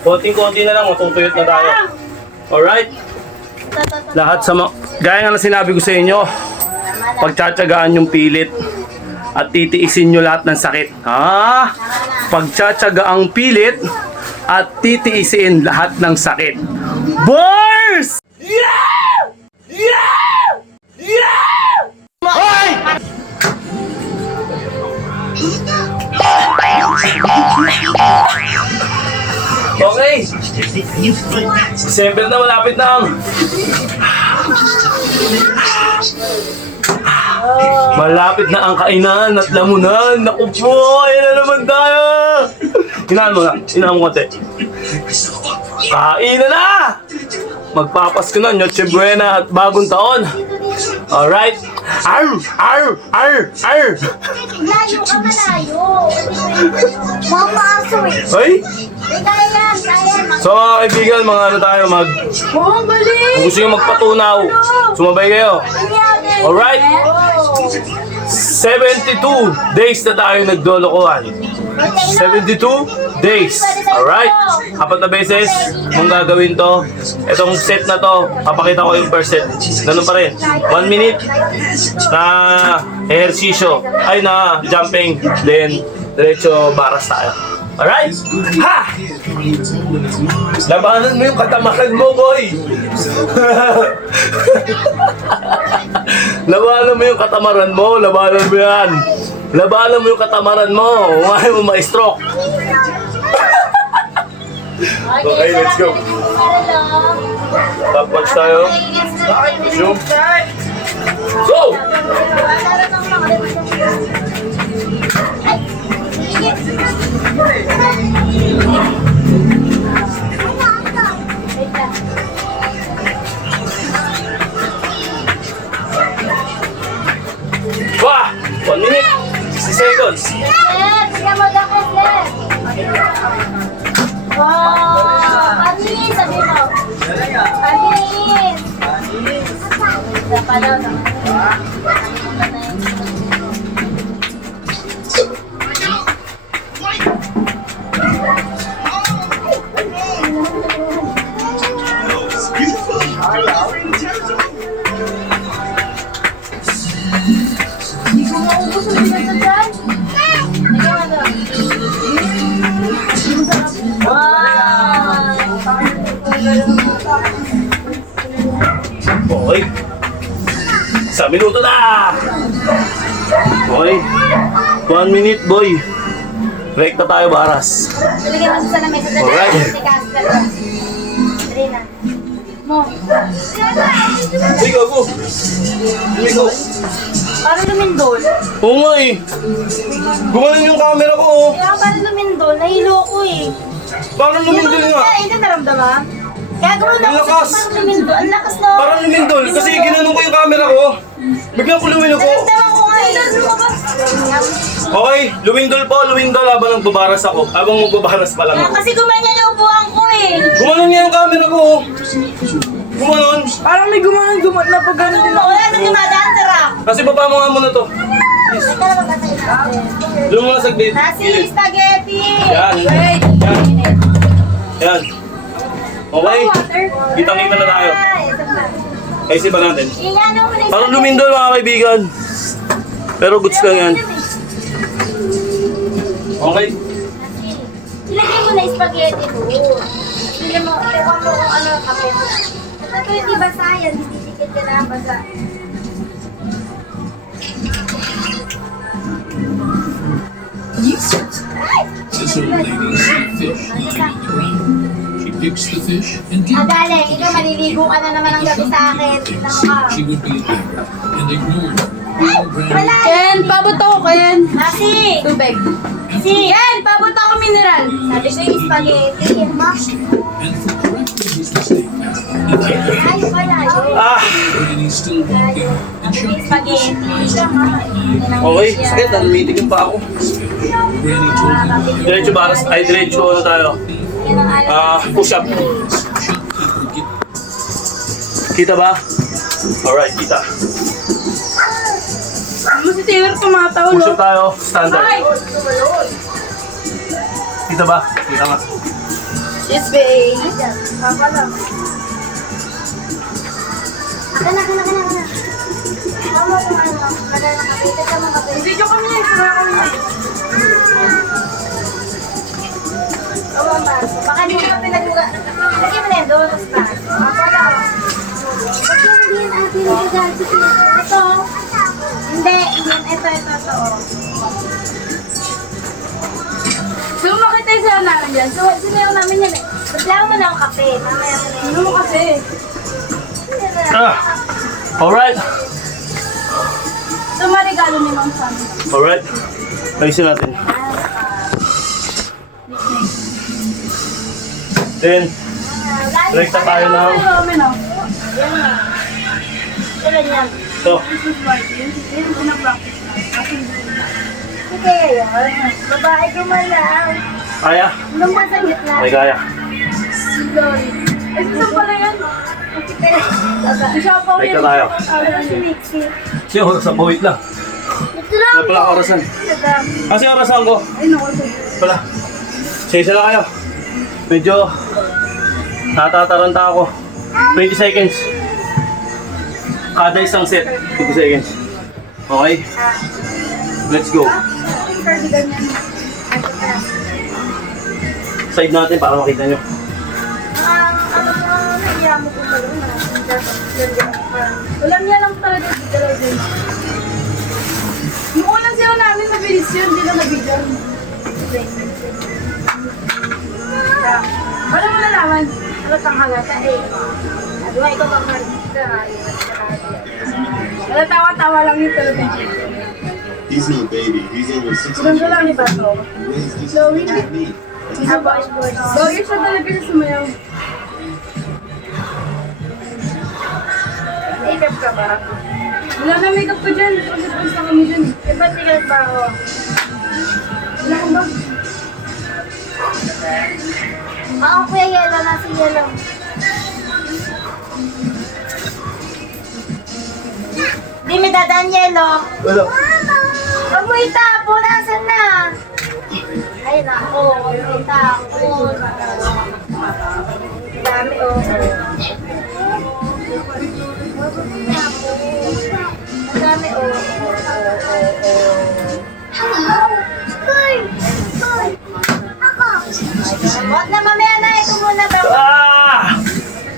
Konting-konti na lang, matutuyot na tayo. Alright? Lahat sa gaya nga na sinabi ko sa inyo, pagtsatsagaan yung pilit at titiisin nyo lahat ng sakit. Ha? Pagtsatsagaang pilit at titiisin lahat ng sakit. Boys! Yeah! Yeah! Yeah! Hoy! Okay. December na, malapit na ang malapit na ang kainan at lamunan. Naku po, ayan na naman tayo. Hinaan mo na, hinaan mo konti. Kain na! Magpapasko na, Noche Buena at bagong taon. Alright. Arr! Arr! Arr! Arr! Layo ka, malayo. Mama, aso eh. Hoy! Kaya. So mga kaibigan, mga ano tayo, Oh, balik. kung gusto nyo magpatunaw, sumabay kayo. Alright? 72 days na tayo naglolokohan. 72 days. Alright? 4 na beses kung gagawin to. Itong set na to, papakita ko yung first set. Ganun pa rin. 1 minute na ehersisyo. Ay na jumping. Then, diretso baras tayo. Alright? Ha! Labanan mo yung katamaran mo, boy! Labanan mo yung katamaran mo, labanan mo yan. Labanan mo yung katamaran mo, huwag mo ma-stroke. Okay, let's go. Top watch tayo. Zoom. Go! Wah! 1 minute, 60 seconds. Panis, sabi mo. Panis. Napalaw naman. Hindi ko maubos ang binasa dyan. Okay. 1 minuto na! Okay. 1 minute, boy. Break na tayo, baras. Talagyan mo sa lamesa dyan. Alright. Dali na. Mo. Uy, gago. Uy, gago. Parang lumindol. Oo nga eh. Gumanon yung camera ko, oh. Kaya parang lumindol. Nahilo ko eh. Parang lumindol nga. Hindi naramdaman. Kaya gawin Ang ako lakas. sa parang lumindol. Ang lakas no. Parang lumindol. Kasi ginanong ko yung camera ko. Biglang ko lumindol ko. Naramdaman ko nga eh. Lumabas. Okay, lumindol po, lumindol habang nagbabaras ako. Habang magbabaras pa lang ako. Kasi gumanyan yung upuan ko eh. Gumanon nga yung camera ko, oh. Gumanon. Parang may gumanon na pag gano'n din ako. Wala nang dumadaan, tara. Kasi baba mo nga muna to. Teka lang magkatay natin. Doon muna sa gate. Nasi spaghetti. Yan. Wait. Yan. Yan. Okay? Water. Kitang-kita na tayo. Ay, isipan natin. Iyan mo na yung Parang lumindol mga kaibigan. Pero goods lang yan. Okay? Ilagay mo na yung spaghetti mo. Ilagay mo, ewan mo kung ano kape mo. Ito hindi basa yan, hindi dikit ka na basa. This old lady sees fish lying on the ground. She picks the fish and gives Galing, ikaw maliligo ka na naman ang gabi sa akin. she would be there and ignored her. Wala! Ken, pabot ako, Ken. Nasi! Tubig. Si! Ken, pabot ako mineral. Sabi ko yung spaghetti. Ma? And for correcting his mistake, he kept the Layo ka, layo. Ah! and he's still walking and showing Spaghetti. Okay, sakit. Nalamitig yung pa ako. Granny told him Diretso baras. Ay, diretso ano tayo. Yan ang alam. Push up. Kita ba? Alright, kita. Ano si Taylor tumataw, Push no? up tayo. Standard. Ay! Kita ba? Kita ba? Yes, babe. Papa lang. Akin na. Tama mo ano. Madala ka. Ito ka mga baby. Video kami na. Isura kami na. Oo, mas. Baka hindi ka pinaguga. Lagyan mo na yun doon. Papa lang. Pag hindi yan atin yung gadget. Ito. Hindi. Ito. So, makita yung sila namin dyan. So, sinayaw namin yan eh. Bigla mo na ang kape. Mamaya mo na yun. Ano mo kasi? Alright. Ito marigalo ni Ma'am Sam. Alright. Ayusin natin. Then, rekta tayo ng Ano kami na? Yan na. Kailan yan? ito. Christmas party. Yun yung pinapractice na. Kasi Hindi kaya yun. Babae ko man lang. Kaya? Nung ba sa gitna? May kaya. si Lori. Eh, si Sam pala yan. Si siya pa Rekta tayo. Si Nixie. Kasi oras sa wait lang. Ito lang. Ano pala orasan? Kasi orasan ko. Ay, naku. Pala. Sige lang kayo. Medyo natataranta ako. 20 seconds. Kada isang set. 20 seconds. Okay? Let's go. Cardigan yan. Side natin para makita nyo. Naiya mo ko pala na. Walang niya lang talaga si dalawa din. Yung unang sila namin mabilis yun, hindi na nabigyan. Wala mo nalaman. Halatang halata eh. Sabi mo, ikaw bang marita? Wala tawa-tawa lang yung talaga. He's no baby. He's over 6 Ganda lang ni Bato. Raised his Chloe. me. Bagay siya talaga na sumayaw. Makeup ka ba? Wala na makeup ko dyan. Pag-pag na kami dyan. Eh, ba't di ka nagbaho? Wala kang bag. Ako kuya yellow, nasa yellow. Di may dadaan yellow. Wala. Amoy tapo, nasan na? Ay, nako, amoy tapo. Dami, oh. Ang dami, oh. Wag na, mamaya na. Ito muna daw. Ah!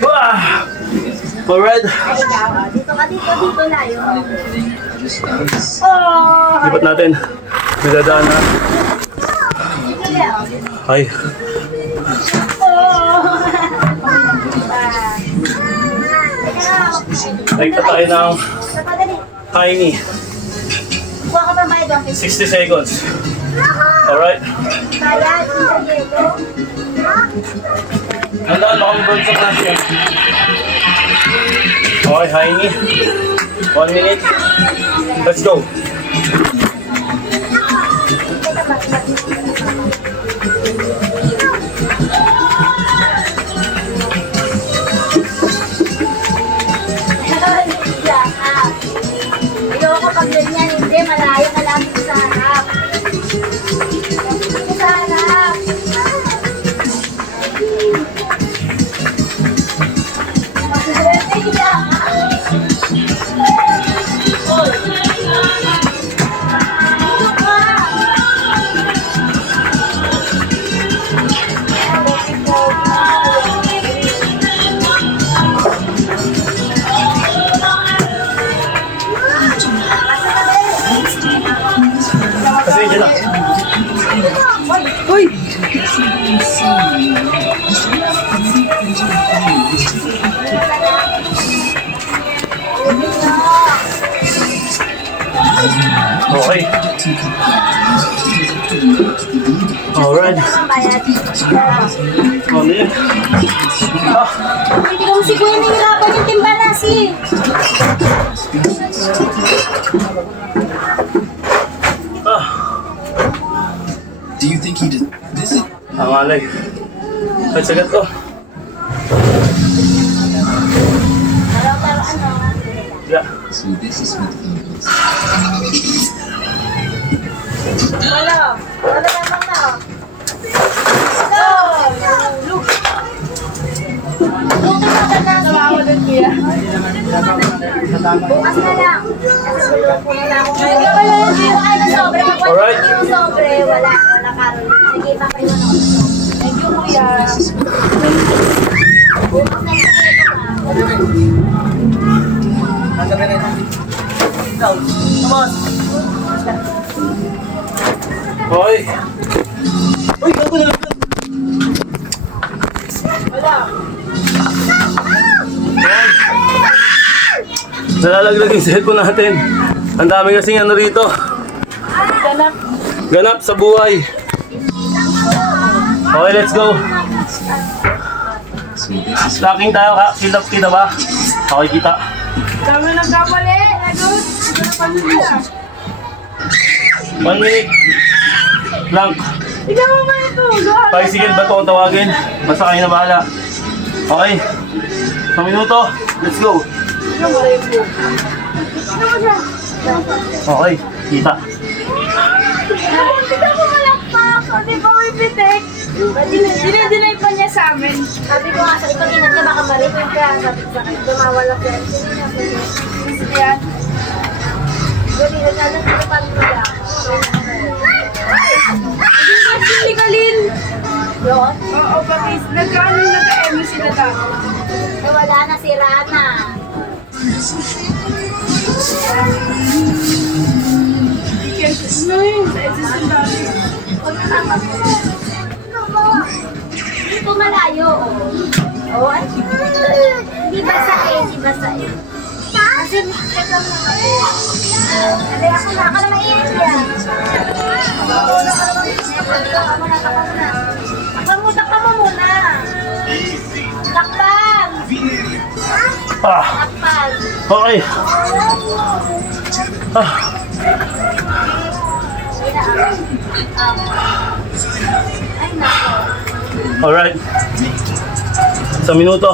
Ah! Alright. Ay, ikaw, oh. Dito na yun. Oh! Lipat natin. May dadaan na. Sige, oh. Ay. Oh! Rekta tayo ng Napadali. tiny. Kuha ka pa ba ito? 60 seconds. Alright. Kaya, sa yelo. Handaan mo kang burn sa crash yan. Okay, Heini. 1 minute. Let's go. Ayoko pag ganyan, hindi, malayo ka lang sa harap. Sa harap. Kasi dyan na. Uy! Okay. Alright. Ano yun? Ah! Hindi ko si Kuya nahirapan yung timbalasi. Ah! Do you think he did this? Ang alay. Ay, sagat ko. Pero ano? Yeah. So this is what he was. Wala. Wala naman na. Go! Look! Bukas na lang. Kasi gulong po na ako ngayon. Wala yung ano sobre. Pag Alright. wala yung sobre, wala Carol. Sige, papayo na ako. Thank you, kuya. Bukas na lang Hoy! Uy, gago na lang. Nalalaglag yung cellphone natin. Ang dami kasing ano rito. Ganap sa buhay. Okay, let's go. Stocking tayo. Kita ba? Okay, kita. Dami ng kapali. Lagot. 1 minute. Blank. Ikaw mo ba ito? 5 seconds ba ito kung tawagin? Basta kayo na bahala. Okay. 1 minuto. Let's go. Okay. Kita. Hindi ka mo malakpak. Hindi pa may pitik. Dinay pa niya sa amin. Sabi ko nga, sabi ko, ingat ka baka marinig ka. Sabi ko sa akin, dumawala ka. Gusto yan. Gali, naglalang ko pa nila. Hindi kalin. Yun? Oo, bakit? Nagka-emo sila dati. Eh, wala na si Rana. Ano yun? Sa existing dati. Dito malayo, oh. Oh, ay. Di ba sa eh? Kasi check lang naman. Hindi ako na mainit yan. Takpan mo muna. Takpan. Ah. Takpan. Okay. Ah. Ay, nako. Alright. 1 minuto.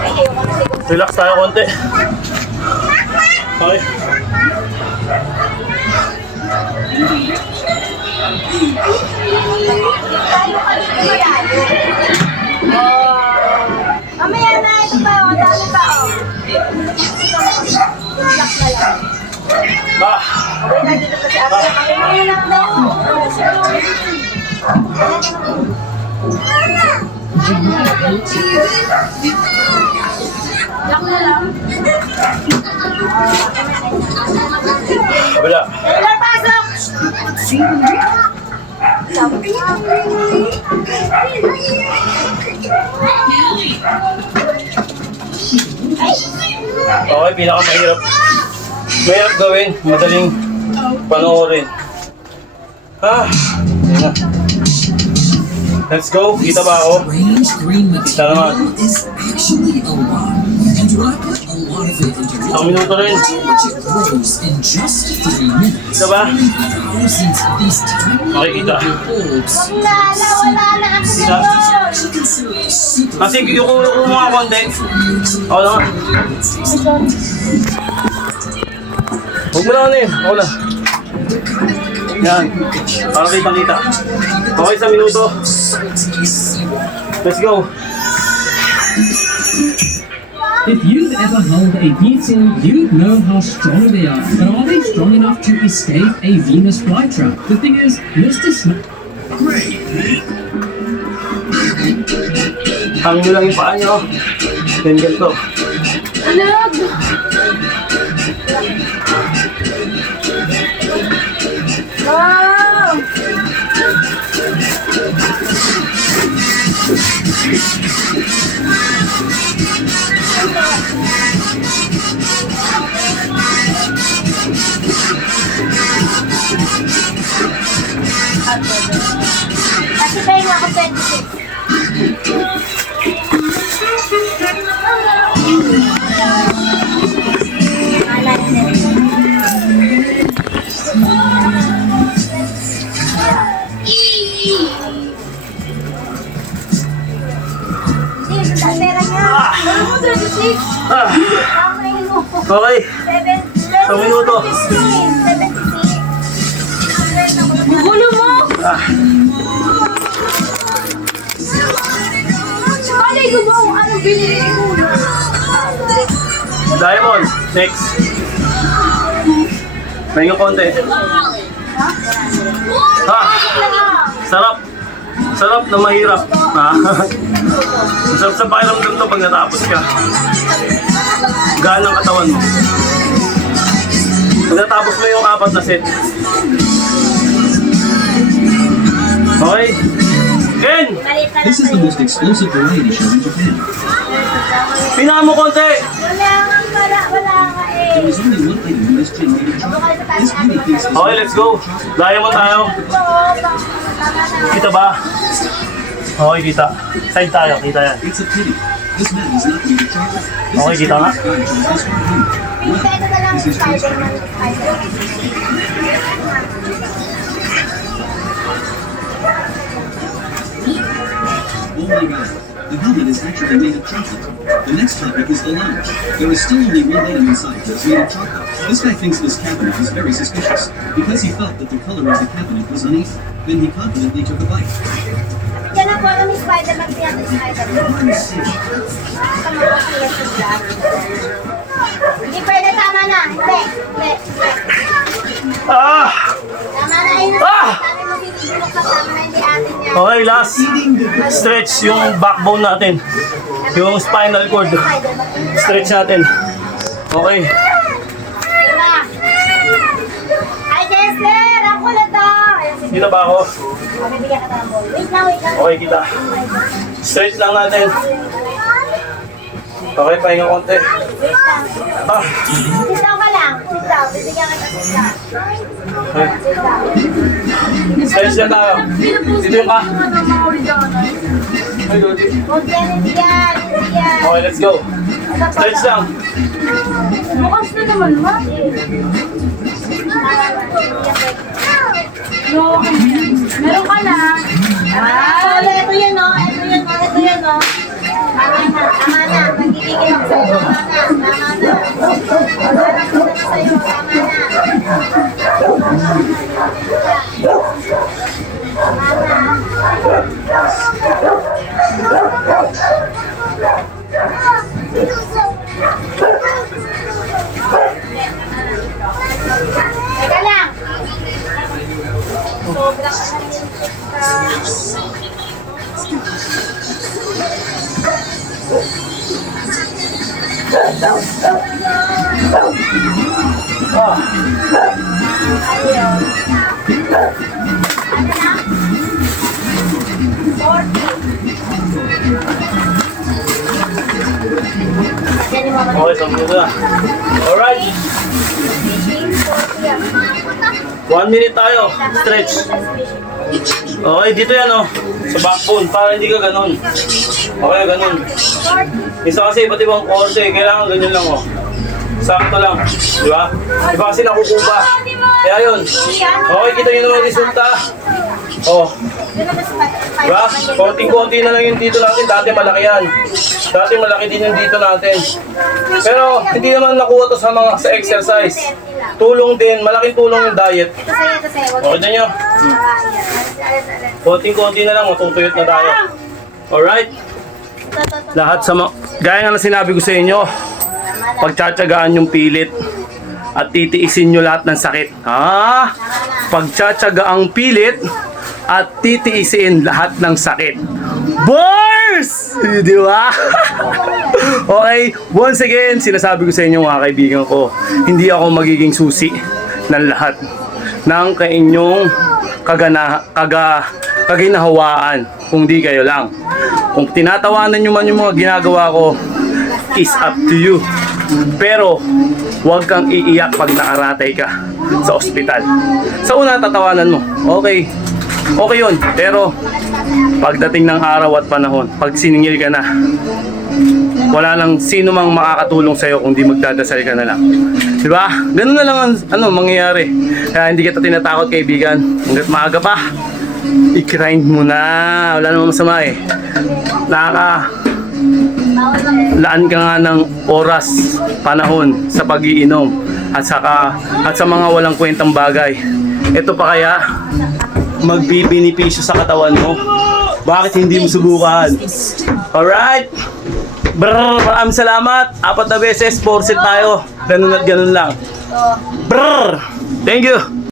Ay, ayoko na siguro. Relax tayo konti. Okay. Tayo ka dito malayo. Mamaya na, ito pa, oh. Dami pa, oh. Relax na lang. Ah. Okay, nandito pa si Ate. Kami muna lang daw. Relax na lang. Wala. Ilan pasok? Okay, pinakamahirap. Mahirap gawin, madaling panoorin. Ah, yun na. Let's go. Kita ba ako? Strange green Kita naman. material is actually alive. And when I put a lot of it into Isang minuto rin. watch it grows in just 3 minutes. Kita ba? Thousands of these tiny Makikita. little bulbs. Wala na ako Kita. doon. You consider a super Kasi yung ko mga konti. Ako na nga. Huwag mo na ano yun. Ako na. Yan. Para kita-kita. Okay, 1 minuto. Let's go. If you've ever held a beetle, you'd know how strong they are. But are they strong enough to escape a Venus flytrap? The thing is, Mr. Snake... Hangin nyo lang yung paa nyo. Then ganito. Alag! Wow! Kasi tayo nga ako 26. Pera niya. Ano mo 26? Ah, Kamay mo. okay. 1 minuto. 76. Gulo mo! Ah, Malay ko ba kung ano binili ko? Diamond, next. Pahinga konti. Ha? Sarap. Sarap na mahirap. Ha? Masarap sa pakiramdam to pag natapos ka. Gaan ang katawan mo. Pag natapos mo yung 4 na set. Okay? Ken! This is the most explosive variety show in Japan. Pinahan mo konti! Wala ka eh. There is only one item in this generated chocolate. This beauty thinks it's Okay, let's go. Diamond tayo. Kita ba? Okay, kita. Side tayo, kita yan. It's a pity. This man is not made of chocolate. This Okay, is kita nga. guy chose this for him. Pwede na lang yung Spider-Man. Oh my god. The helmet is actually made of chocolate. The next topic is the lounge. There is still only one item inside that's made of chocolate. This guy thinks this cabinet is very suspicious because he felt that the color of the cabinet was uneven. Then he confidently took a bite. Yan ang po kami Spider-Man. Spider-Man. Hindi pwede, tama na. Hindi. Ah! Tama na yun. Ah! Sabi mo binibulok ka, tama na hindi atin yan. Okay, last. Stretch yung backbone natin. Yung spinal cord. Stretch natin. Okay. Diba? Ay, Jester! Ang kulat to! Dito ba ako? Mabibigyan ka ng ball. Wait lang. Okay, kita. Stretch lang natin. Okay, pahinga konti. Wait lang. Ah! Sit down ka lang. Sit down. Bibigyan ka ng sit down. Okay. Sit down. Stretch lang tayo. Dito yung ka. Ay, Lodi. Huwag yan, hindi yan. Okay, let's go. Stretch lang. Bukas na naman, ma. No, meron ka na. Ah, ito yun, no? Ito yun, no? Tama na. Magigigil ako sa'yo. Tama na. Parang ko na sa'yo. Tama na. Teka lang. Sobra ka na din. Okay, sampo na. Alright. 1 minute tayo. Stretch. Okay, dito yan oh. Sa backbone, para hindi ka ganun. Okay, ganun. Isa kasi iba't ibang korte, kailangan ganyan lang oh. Sakto lang, di ba? Iba kasi nakukuba. Kaya yun. Okay, kita nyo naman yung resulta. Oh, di ba? Konting-konti na lang yung dito natin. Dati malaki yan. Dati malaki din yung dito natin. Pero hindi naman nakuha to sa exercise. Tulong din, malaking tulong yung diet. Ito sa'yo. Okay na nyo. Konting-konti na lang, matutuyot na tayo. Alright? Lahat sa gaya nga na sinabi ko sa inyo, pagtsatsagaan yung pilit at titiisin nyo lahat ng sakit. Ha? Pagtsatsagaan pilit at titiisin lahat ng sakit. Boys! Di ba? Okay, once again, sinasabi ko sa inyo mga kaibigan ko, hindi ako magiging susi ng lahat ng kainyong kaginahawaan, kung di kayo lang. Kung tinatawanan nyo man yung mga ginagawa ko, is up to you. Pero, huwag kang iiyak pag nakaratay ka sa ospital. Sa una, tatawanan mo. Okay. Okay yun. Pero, pagdating ng araw at panahon, pag siningil ka na, wala nang sino mang makakatulong sa'yo kung di magdadasal ka na lang. Diba? Ganun na lang ang mangyayari. Kaya hindi kita tinatakot, kaibigan. Hanggat maaga pa, i-grind mo na. Wala namang masama eh. Laan ka nga ng oras, panahon sa pag-iinom at sa mga walang kwentang bagay. Ito pa kaya magbibinipisyo sa katawan mo. Bakit hindi mo subukan? Alright? Brr, maraming salamat. 4 na beses, 4 set tayo. Ganun at ganun lang. Brr. Thank you.